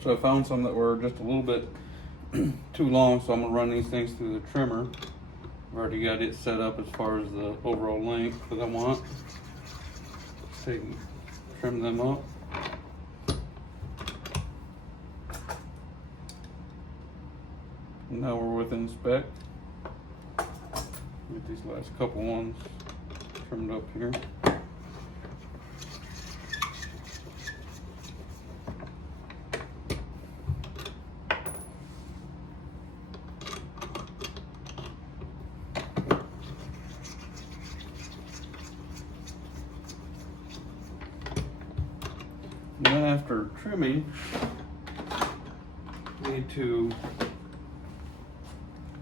So I found some that were just a little bit too long, so I'm gonna run these things through the trimmer. I've already got it set up as far as the overall length that I want. Take and trim them up. Now we're within spec. Get these last couple ones trimmed up here. And then after trimming, I need to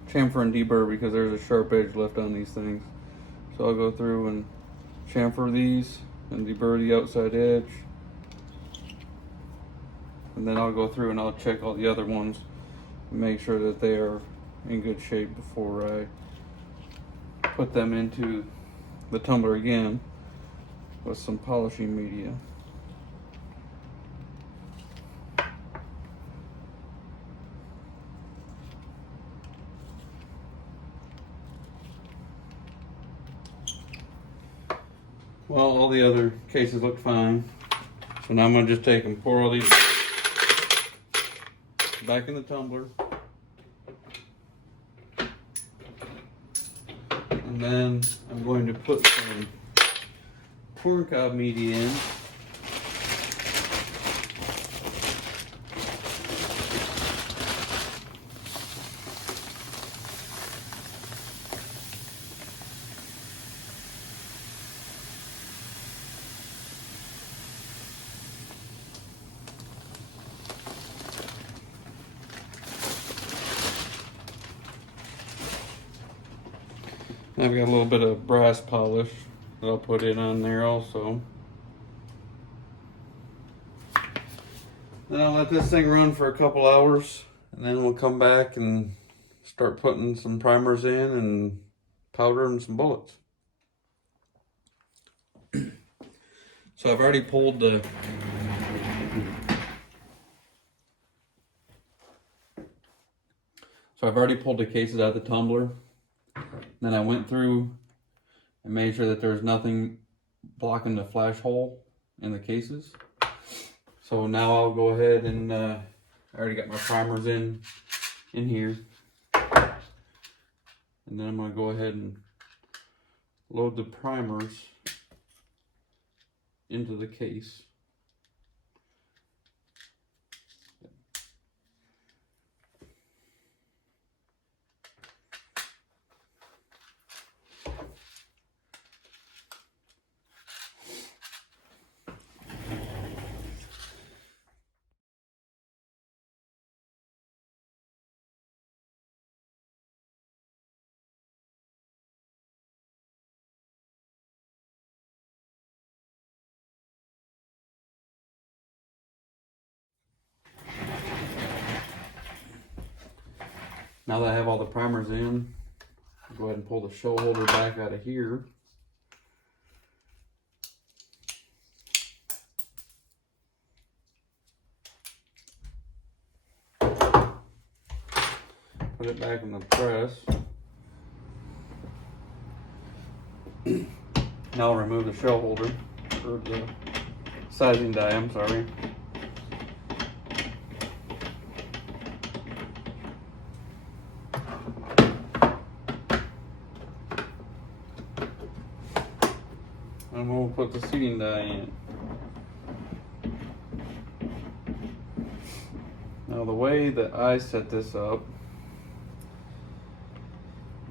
chamfer and deburr because there's a sharp edge left on these things. So I'll go through and chamfer these and deburr the outside edge. And then I'll go through and I'll check all the other ones and make sure that they are in good shape before I put them into the tumbler again with some polishing media. Well, all the other cases look fine. So now I'm going to just take and pour all these back in the tumbler. And then I'm going to put some corncob media in. I've got a little bit of brass polish that I'll put in on there also. Then I'll let this thing run for a couple hours and then we'll come back and start putting some primers in and powder and some bullets. So I've already pulled the cases out of the tumbler. Then I went through and made sure that there was nothing blocking the flash hole in the cases. So now I'll go ahead and I already got my primers in here. And then I'm going to go ahead and load the primers into the case. Now that I have all the primers in, I'll go ahead and pull the show holder back out of here. Put it back in the press. Now I'll remove the shell holder, or the sizing die, I'm sorry. And we'll put the seating die in. Now the way that I set this up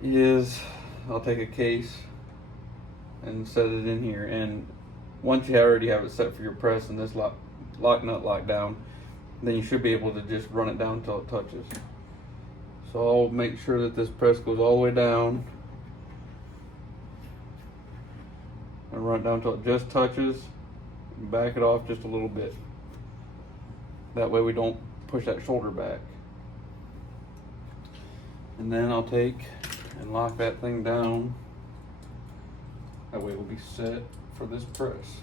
is I'll take a case and set it in here, and once you already have it set for your press and this lock nut locked down, then you should be able to just run it down until it touches. So I'll make sure that this press goes all the way down and run it down until it just touches, and back it off just a little bit. That way we don't push that shoulder back. And then I'll take and lock that thing down. That way it will be set for this press.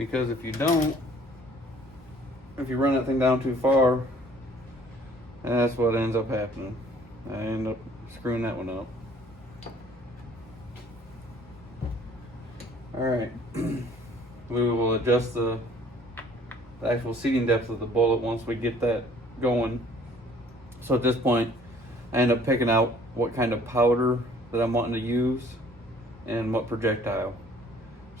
because if you don't, if you run that thing down too far, that's what ends up happening. I end up screwing that one up. Alright, we will adjust the actual seating depth of the bullet once we get that going. So at this point, I end up picking out what kind of powder that I'm wanting to use and what projectile.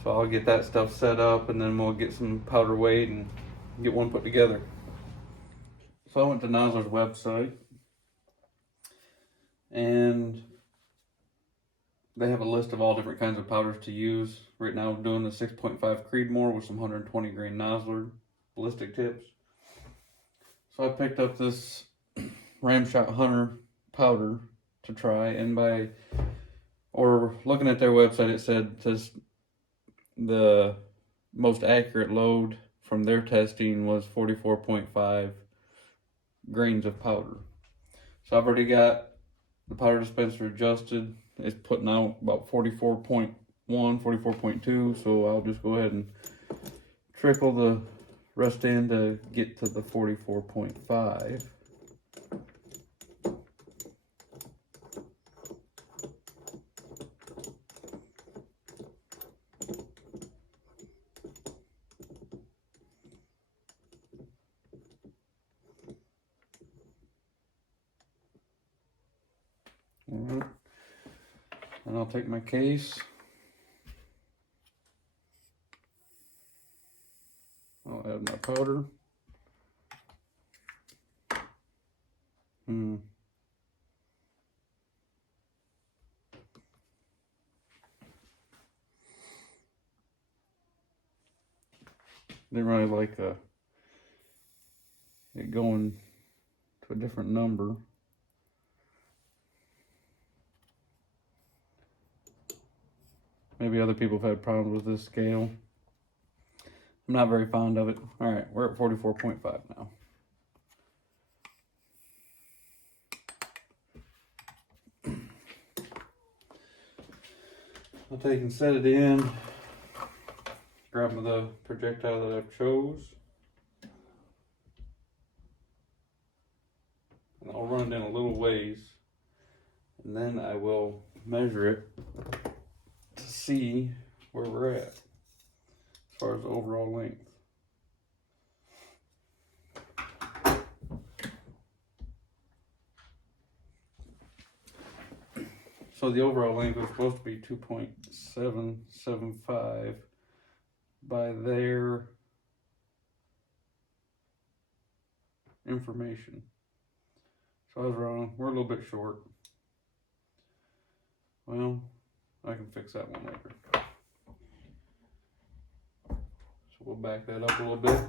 So I'll get that stuff set up, and then we'll get some powder weight and get one put together. So I went to Nosler's website, and they have a list of all different kinds of powders to use. Right now I'm doing the 6.5 Creedmoor with some 120 grain Nosler ballistic tips. So I picked up this Ramshot Hunter powder to try, and looking at their website, it said the most accurate load from their testing was 44.5 grains of powder. So I've already got the powder dispenser adjusted. It's putting out about 44.1, 44.2, so I'll just go ahead and trickle the rest in to get to the 44.5. Alright, and I'll take my case. I'll add my powder. Didn't really like it going to a different number. Maybe other people have had problems with this scale. I'm not very fond of it. All right, we're at 44.5 now. I'll take and set it in. Grab the projectile that I've chose. And I'll run it in a little ways. And then I will measure it to see where we're at as far as the overall length. So the overall length was supposed to be 2.775 by their information. So I was wrong. We're a little bit short. Well, I can fix that one later. So we'll back that up a little bit.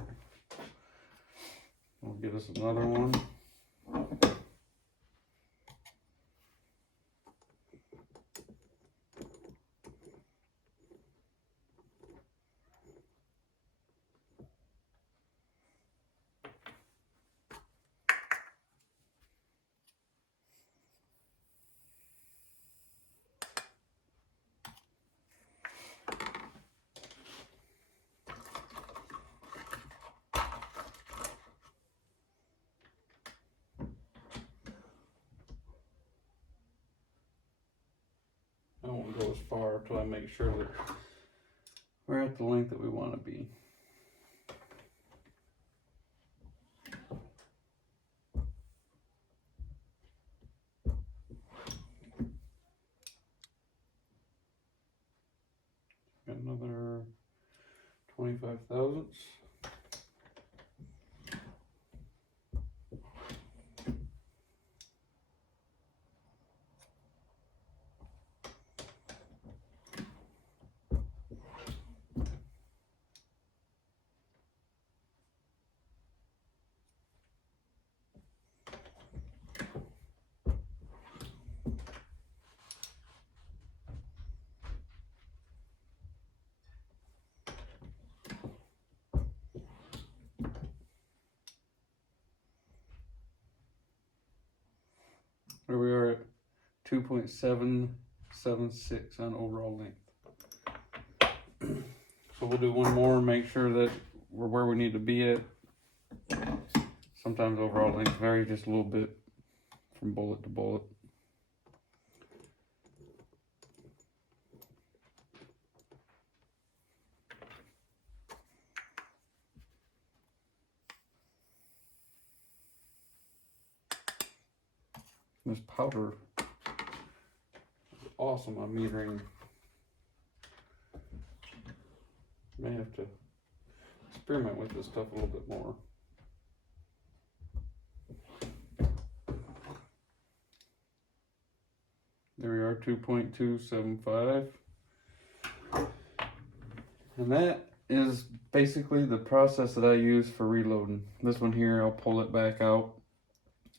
We'll give us another one. I won't go as far until I make sure that we're at the length that we want to be. Got another 25 thousandths. Here we are at 2.776 on overall length. So So we'll do one more and make sure that we're where we need to be at. Sometimes overall length varies just a little bit from bullet to bullet. This powder is awesome on metering. May have to experiment with this stuff a little bit more. There we are, 2.275. And that is basically the process that I use for reloading. This one here, I'll pull it back out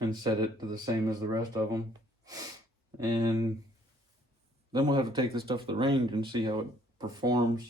and set it to the same as the rest of them. And then we'll have to take this stuff to the range and see how it performs